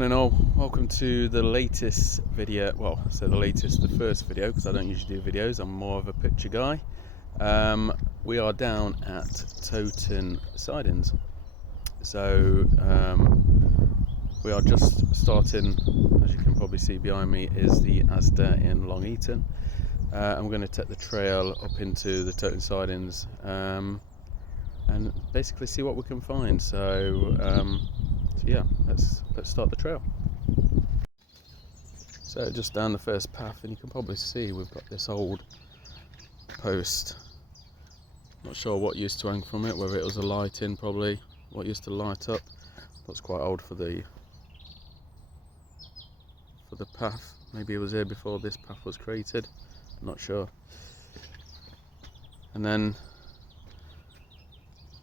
Morning all, welcome to the latest video. Well, I say the first video because I don't usually do videos, I'm more of a picture guy. We are down at Toton sidings, so we are just starting. As you can probably see behind me is the Asda in Long Eaton. I'm going to take the trail up into the Toton sidings and basically see what we can find. So yeah, let's start the trail. So just down the first path, and you can probably see we've got this old post. Not sure what used to hang from it, whether it was a lighting, probably what used to light up. Looks quite old for the path. Maybe it was here before this path was created, I'm not sure. And then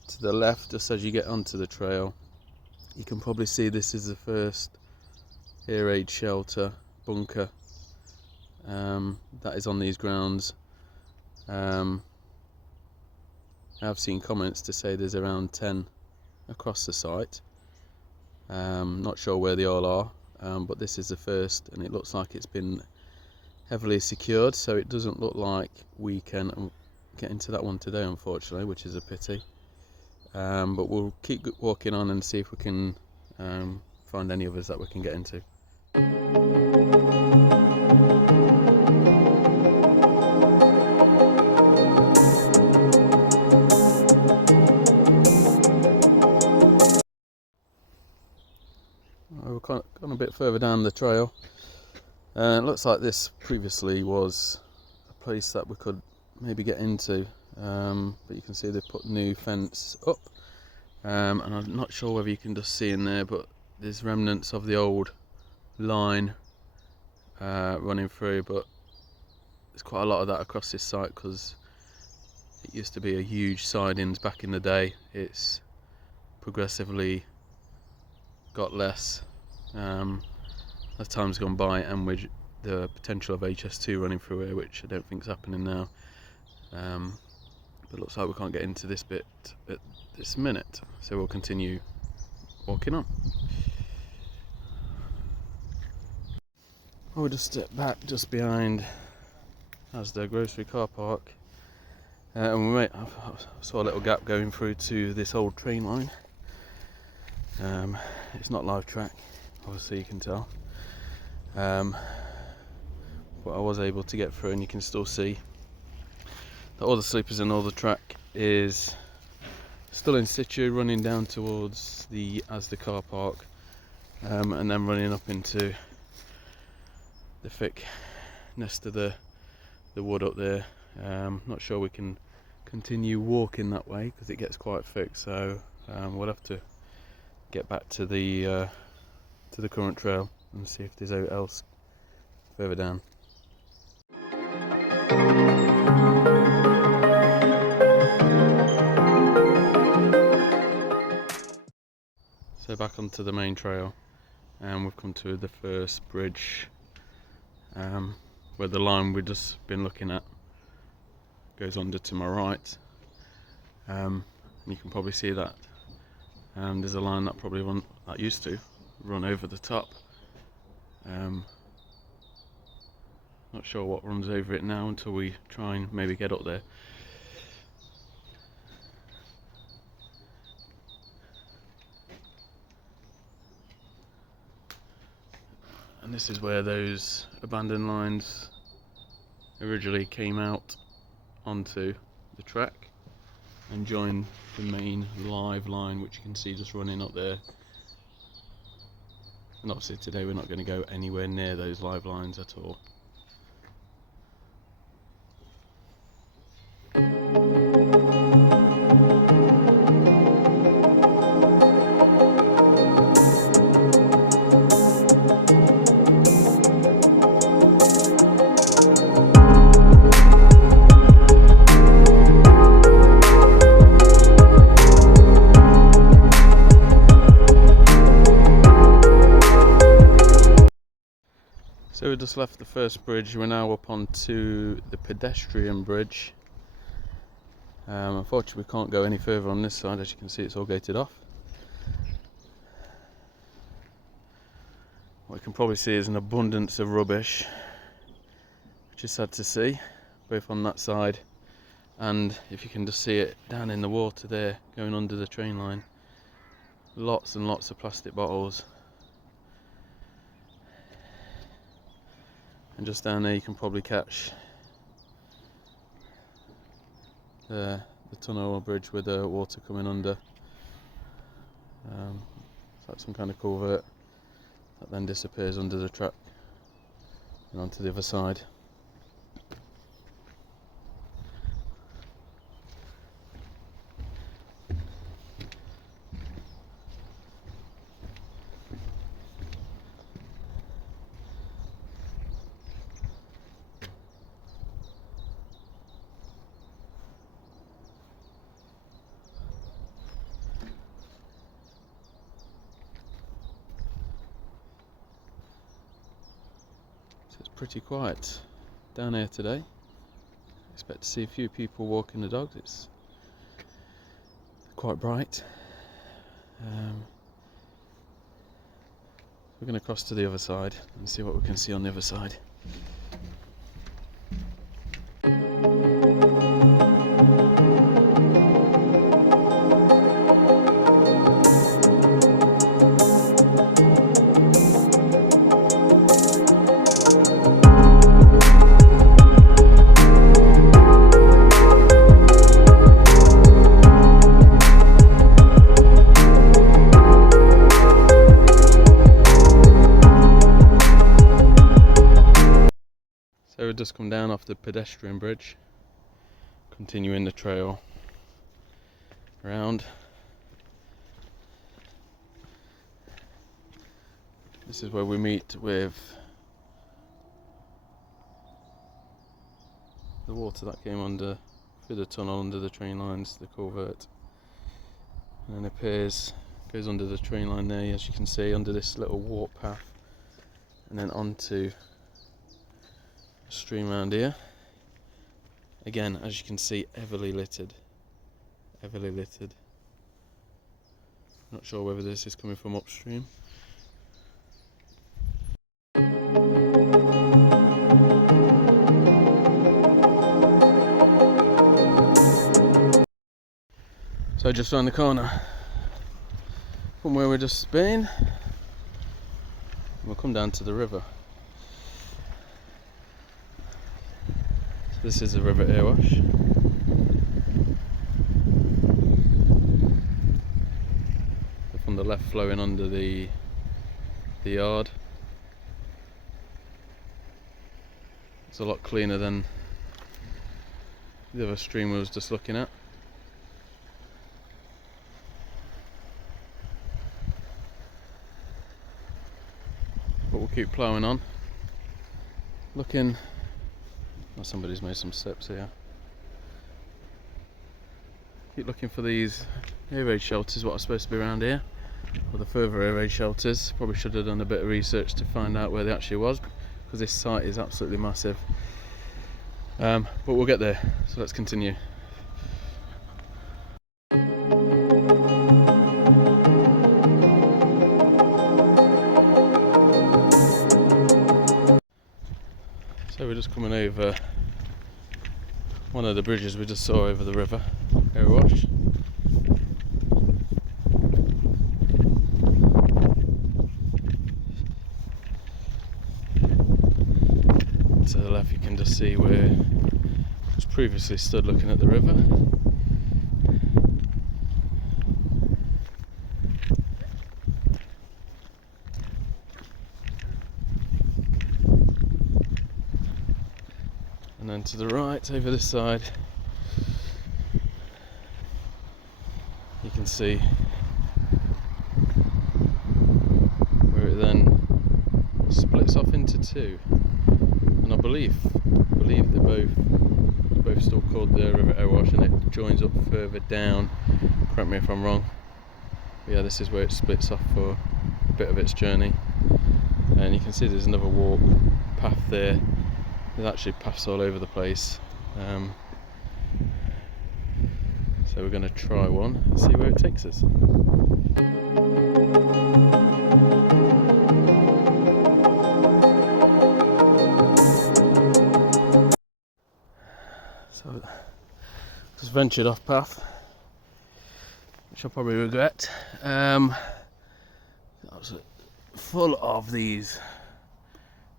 to the left, just as you get onto the trail, you can probably see this is the first air raid shelter bunker that is on these grounds. I've seen comments to say there's around 10 across the site. Not sure where they all are, but this is the first, and it looks like it's been heavily secured, so it doesn't look like we can get into that one today, unfortunately, which is a pity. But we'll keep walking on and see if we can find any others that we can get into. We're gone a bit further down the trail. It looks like this previously was a place that we could maybe get into, but you can see they've put new fence up, and I'm not sure whether you can just see in there, but there's remnants of the old line running through, but there's quite a lot of that across this site because it used to be a huge sidings back in the day. It's progressively got less as time's gone by, and with the potential of HS2 running through here, which I don't think is happening now. But it looks like we can't get into this bit at this minute, so we'll continue walking on. We'll just step back just behind Asda grocery car park, and I saw a little gap going through to this old train line. It's not live track, obviously you can tell, but I was able to get through, and you can still see that all the sleepers and all the track is still in situ, running down towards the Asda car park, and then running up into the thick nest of the wood up there. Not sure we can continue walking that way because it gets quite thick, so we'll have to get back to the current trail and see if there's anything else further down. So back onto the main trail, and we've come to the first bridge, where the line we've just been looking at goes under to my right. And you can probably see that there's a line that that used to run over the top. Not sure what runs over it now until we try and maybe get up there. And this is where those abandoned lines originally came out onto the track and joined the main live line, which you can see just running up there. And obviously today we're not going to go anywhere near those live lines at all. So we just left the first bridge, we're now up onto the pedestrian bridge. Unfortunately we can't go any further on this side, as you can see it's all gated off. probably see is an abundance of rubbish, which is sad to see, both on that side and if you can just see it down in the water there going under the train line. Lots and lots of plastic bottles, and just down there you can probably catch the tunnel or bridge with the water coming under. It's like some kind of culvert that then disappears under the track and onto the other side. It's pretty quiet down here today. Expect to see a few people walking the dogs. It's quite bright. We're going to cross to the other side and see what we can see on the other side. So we've just come down off the pedestrian bridge, continuing the trail around. This is where we meet with the water that came under through the tunnel under the train lines, the culvert, and then appears, goes under the train line there, as you can see, under this little walk path, and then onto stream around here. Again, as you can see, heavily littered. Not sure whether this is coming from upstream. So just around the corner from where we've just been, we'll come down to the river. This is the river Airwash. From the left flowing under the yard. It's a lot cleaner than the other stream we was just looking at. But we'll keep ploughing on. Looking. Oh, somebody's made some steps here. Keep looking for these air raid shelters, what are supposed to be around here, or the further air raid shelters. Probably should have done a bit of research to find out where they actually was, because this site is absolutely massive. But we'll get there, so let's continue. So we're just coming over one of the bridges we just saw over the river, Airwash. To the left you can just see where I was previously stood looking at the river. And then to the right, over this side, you can see where it then splits off into two. And I believe they're both still called the River Airwash, and it joins up further down. Correct me if I'm wrong. But yeah, this is where it splits off for a bit of its journey. And you can see there's another walk path there. There's actually paths all over the place, so we're going to try one and see where it takes us. Just ventured off path, which I'll probably regret. That's full of these,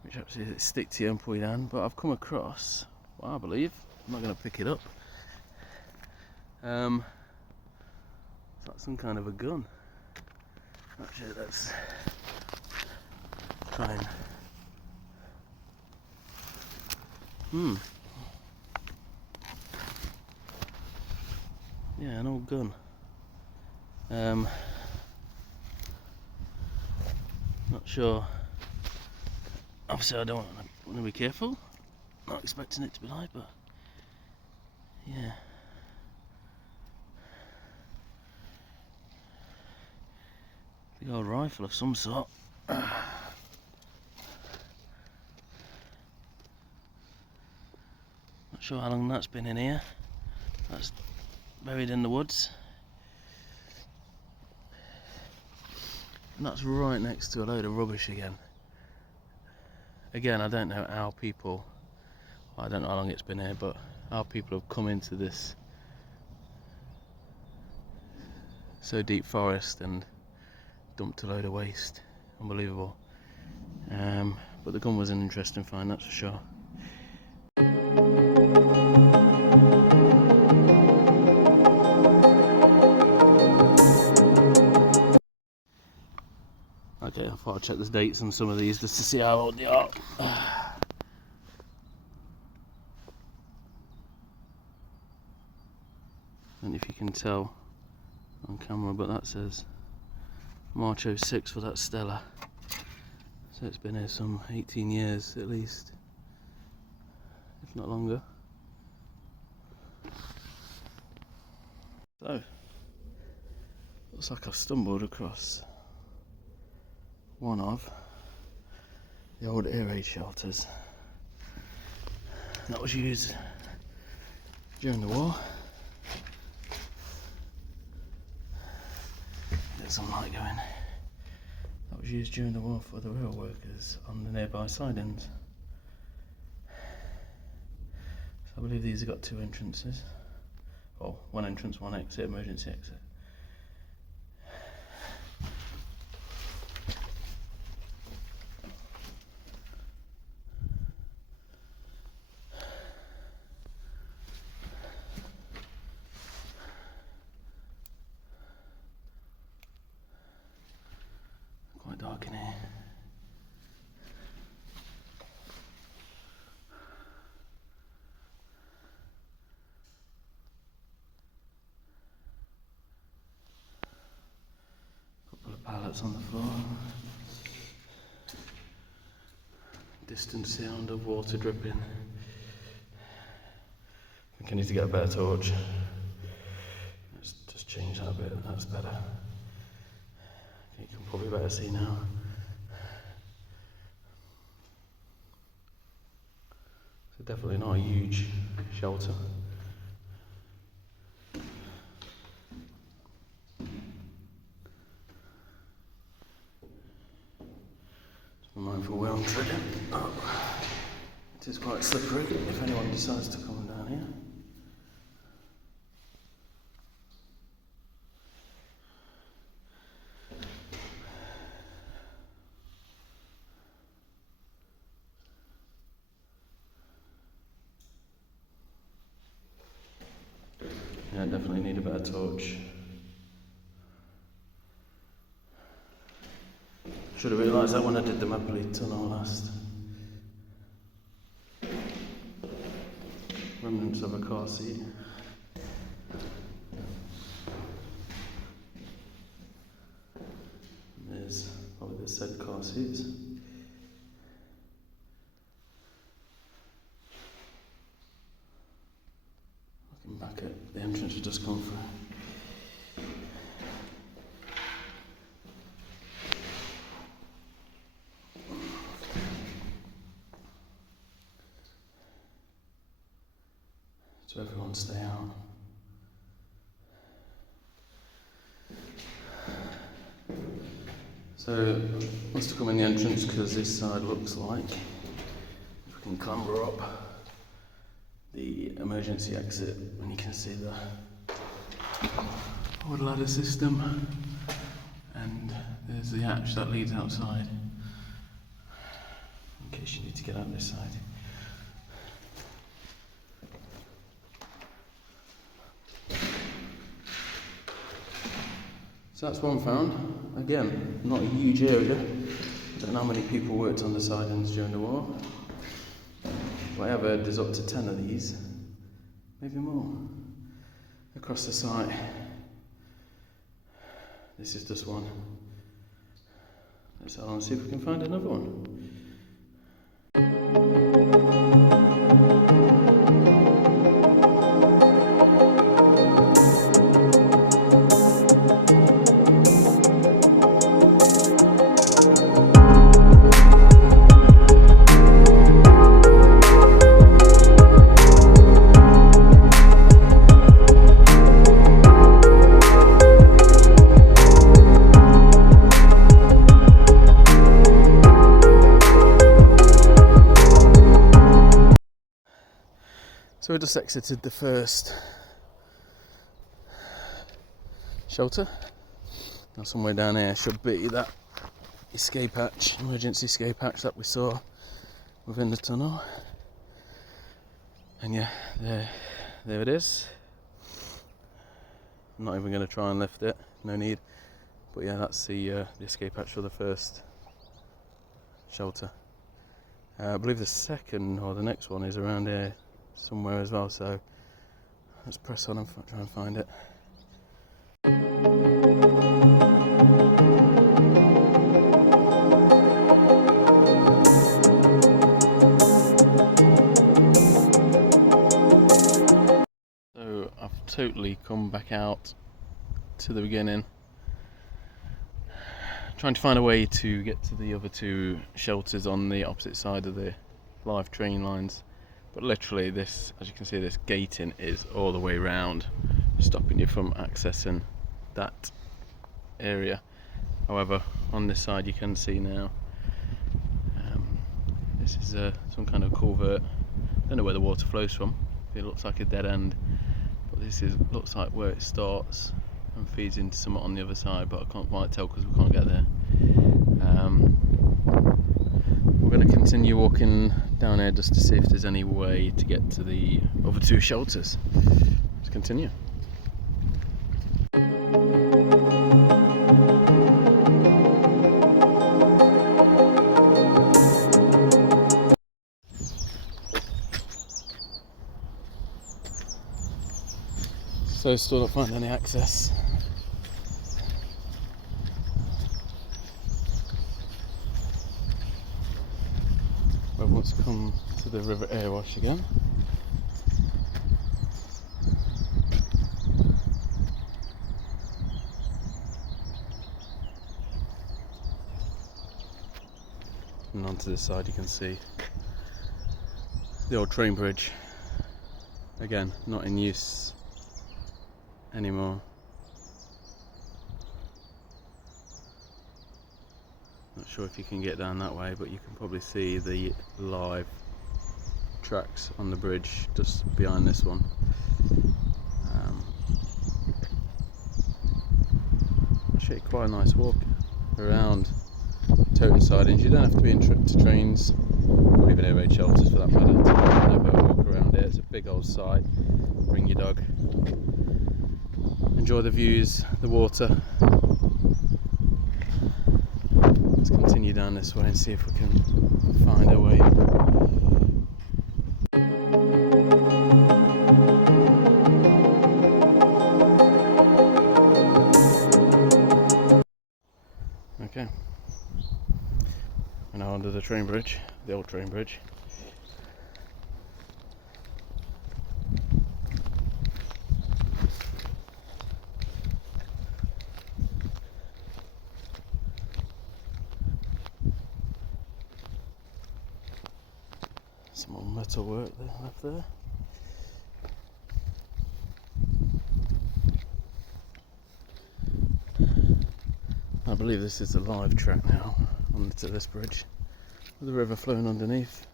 which actually stick to you and pull you down. But I've come across what I believe, I'm not going to pick it up. It's like some kind of a gun. Actually, let's try and. Yeah, an old gun. Not sure. Obviously, I don't want to be careful. Not expecting it to be live, but yeah. Big old rifle of some sort. Not sure how long that's been in here. That's buried in the woods. And that's right next to a load of rubbish again. Again, I don't know how people, I don't know how long it's been here, but how people have come into this so deep forest and dumped a load of waste. Unbelievable. But the gun was an interesting find, that's for sure. Okay, I thought I'd check the dates on some of these just to see how old they are. And if you can tell on camera, but that says March 06 for that Stella. So it's been here some 18 years at least, if not longer. So, looks like I've stumbled across one of the old air raid shelters that was used during the war. Get some light going. That was used during the war for the rail workers on the nearby sidings. So I believe these have got two entrances. Well, one entrance, one exit, emergency exit. Quite dark in here. Couple of pallets on the floor. Distance sound of water dripping. I think I need to get a better torch. Let's just change that a bit, that's better. You can probably better see now. So definitely not a huge shelter. Just be mindful where I'm treading. Oh. It is quite slippery if anyone decides to come down here. Yeah, definitely need a better torch. Should have realised that when I did the Mapley tunnel last. Remnants of a car seat. There's probably the said car seats. Looking back at the entrance we just gone through. So everyone stay out. So must have come in the entrance because this side looks like, if we can clamber up the emergency exit, and you can see the wood ladder system, and there's the hatch that leads outside in case you need to get out this side. So that's one found. Again, not a huge area. I don't know how many people worked on the sidings during the war. But I have heard there's up to 10 of these, maybe more, across the site. This is just one. Let's head on and see if we can find another one. So we just exited the first shelter. Now somewhere down here should be that escape hatch, emergency escape hatch that we saw within the tunnel. And yeah, there it is. I'm not even going to try and lift it, no need. But yeah, that's the escape hatch for the first shelter. I believe the second or the next one is around here somewhere as well, so let's press on and try and find it. So I've totally come back out to the beginning, trying to find a way to get to the other two shelters on the opposite side of the live train lines. But literally this, as you can see, this gating is all the way round, stopping you from accessing that area. However, on this side you can see now, this is some kind of culvert. I don't know where the water flows from. It looks like a dead end, but this looks like where it starts and feeds into somewhat on the other side, but I can't quite tell because we can't get there. We're going to continue walking down here just to see if there's any way to get to the other two shelters. Let's continue. So still not finding any access. Let's come to the river airwash again. And onto this side you can see the old train bridge. Again, not in use anymore. Not sure if you can get down that way, but you can probably see the live tracks on the bridge just behind this one. Actually quite a nice walk around Toton sidings. You don't have to be into trains or even air raid shelters for that matter to have a walk around it. It's a big old site. Bring your dog. Enjoy the views, the water. Let's continue down this way and see if we can find our way. Okay, we're now under the train bridge, the old train bridge. Some more metal work there, left there. I believe this is the live track now onto this bridge with the river flowing underneath.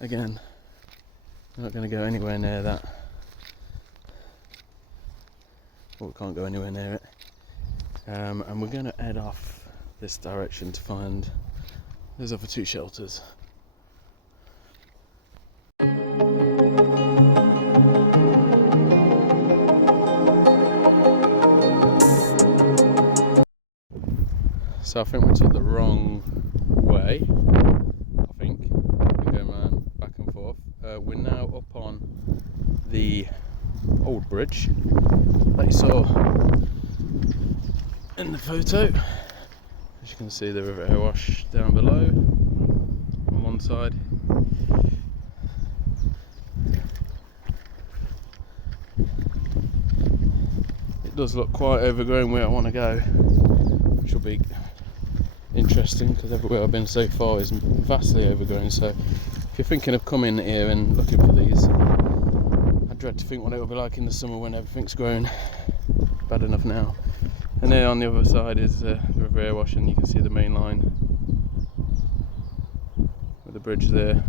Again, We're not going to go anywhere near that. Well, we can't go anywhere near it. And we're going to head off this direction to find those other two shelters. So I think we took the wrong way. I think we're going around back and forth. We're now up on the old bridge that you saw in the photo. As you can see, the River Airwash down below on one side. It does look quite overgrown where I want to go, which will be interesting because everywhere I've been so far is vastly overgrown. So if you're thinking of coming here and looking for these, I dread to think what it will be like in the summer when everything's grown bad enough now. And there on the other side is the River Airwash, and you can see the main line with the bridge there.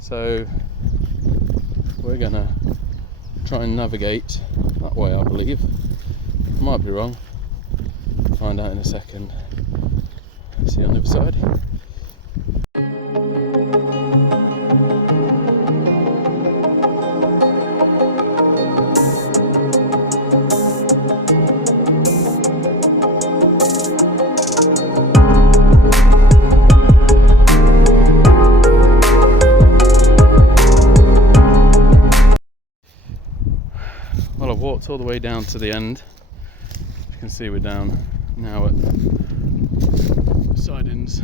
So we're gonna try and navigate that way, I believe. I might be wrong. Find out in a second. See you on the other side. Well, I've walked all the way down to the end. You can see we're down now at sidings.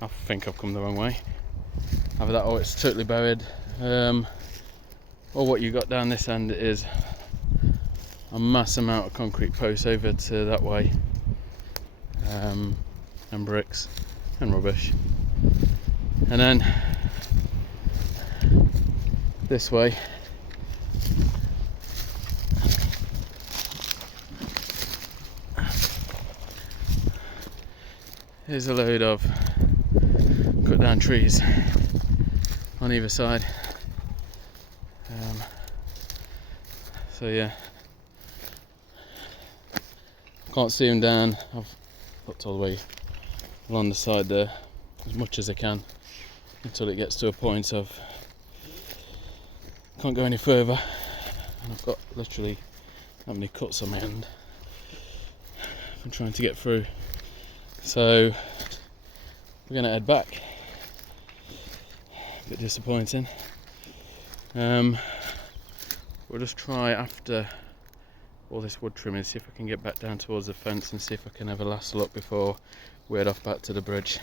I think I've come the wrong way. Either that or it's totally buried. Or what you got down this end is a mass amount of concrete posts over to that way, and bricks and rubbish, and then this way here's a load of cut down trees on either side. So yeah, can't see them down. I've looked all the way along the side there as much as I can until it gets to a point of can't go any further, and I've got literally that many cuts on my hand from trying to get through. So we're going to head back. A bit disappointing. We'll just try after all this wood trimming, see if I can get back down towards the fence and see if I can have a last look before we head off back to the bridge.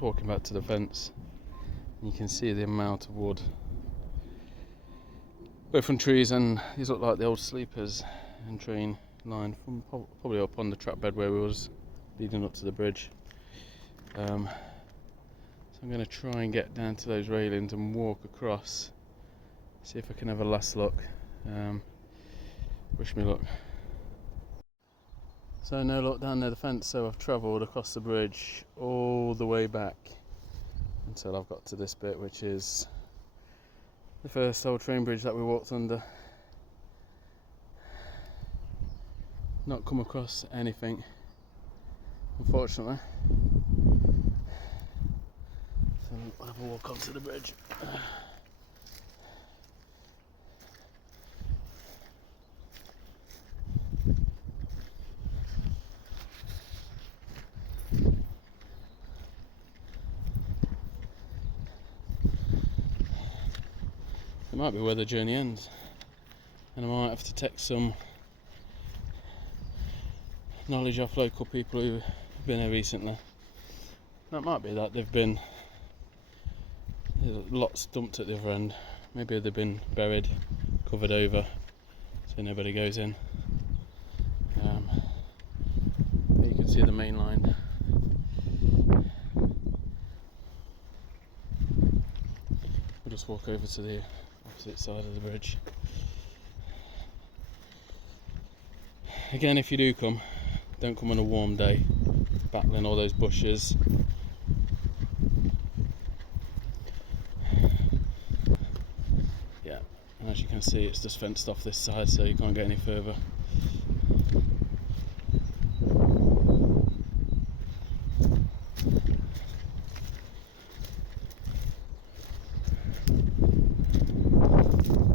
Walking back to the fence, you can see the amount of wood, both from trees, and these look like the old sleepers and train line from probably up on the track bed where we was leading up to the bridge. So I'm going to try and get down to those railings and walk across, see if I can have a last look. Wish me luck. So no luck down near the fence, so I've travelled across the bridge all the way back until I've got to this bit, which is the first old train bridge that we walked under. Not come across anything, unfortunately. So we'll have a walk onto the bridge. It might be where the journey ends. and I might have to take some knowledge off local people who've been here recently. That might be that there's lots dumped at the other end. Maybe they've been buried, covered over, so nobody goes in. You can see the main line. We'll just walk over to the opposite side of the bridge. Again, if you do come, don't come on a warm day, battling all those bushes. Yeah, and as you can see, it's just fenced off this side, so you can't get any further.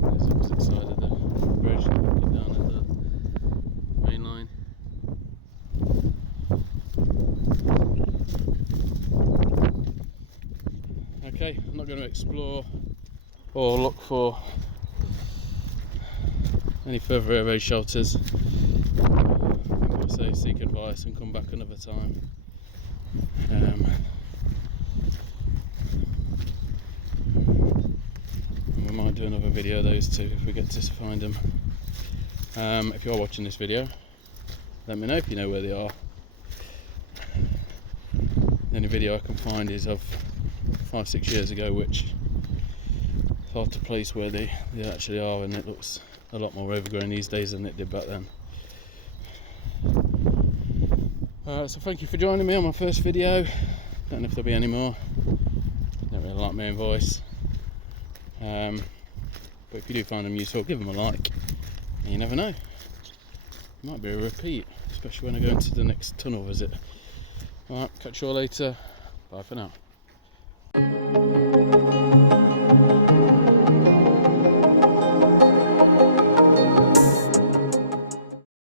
It's the opposite side of the bridge, looking down at the main line. Okay, I'm not going to explore or look for any further air raid shelters. I'm going to say seek advice and come back another time. And we might do another video of those two if we get to find them. If you're watching this video, let me know if you know where they are. The only video I can find is of 5-6 years ago, which it's hard to place where they actually are, and it looks a lot more overgrown these days than it did back then. So thank you for joining me on my first video. Don't know if there'll be any more. Don't really like my own voice. But if you do find them useful, give them a like. And you never know, might be a repeat, especially when I go into the next tunnel visit. Alright, catch you all later. Bye for now.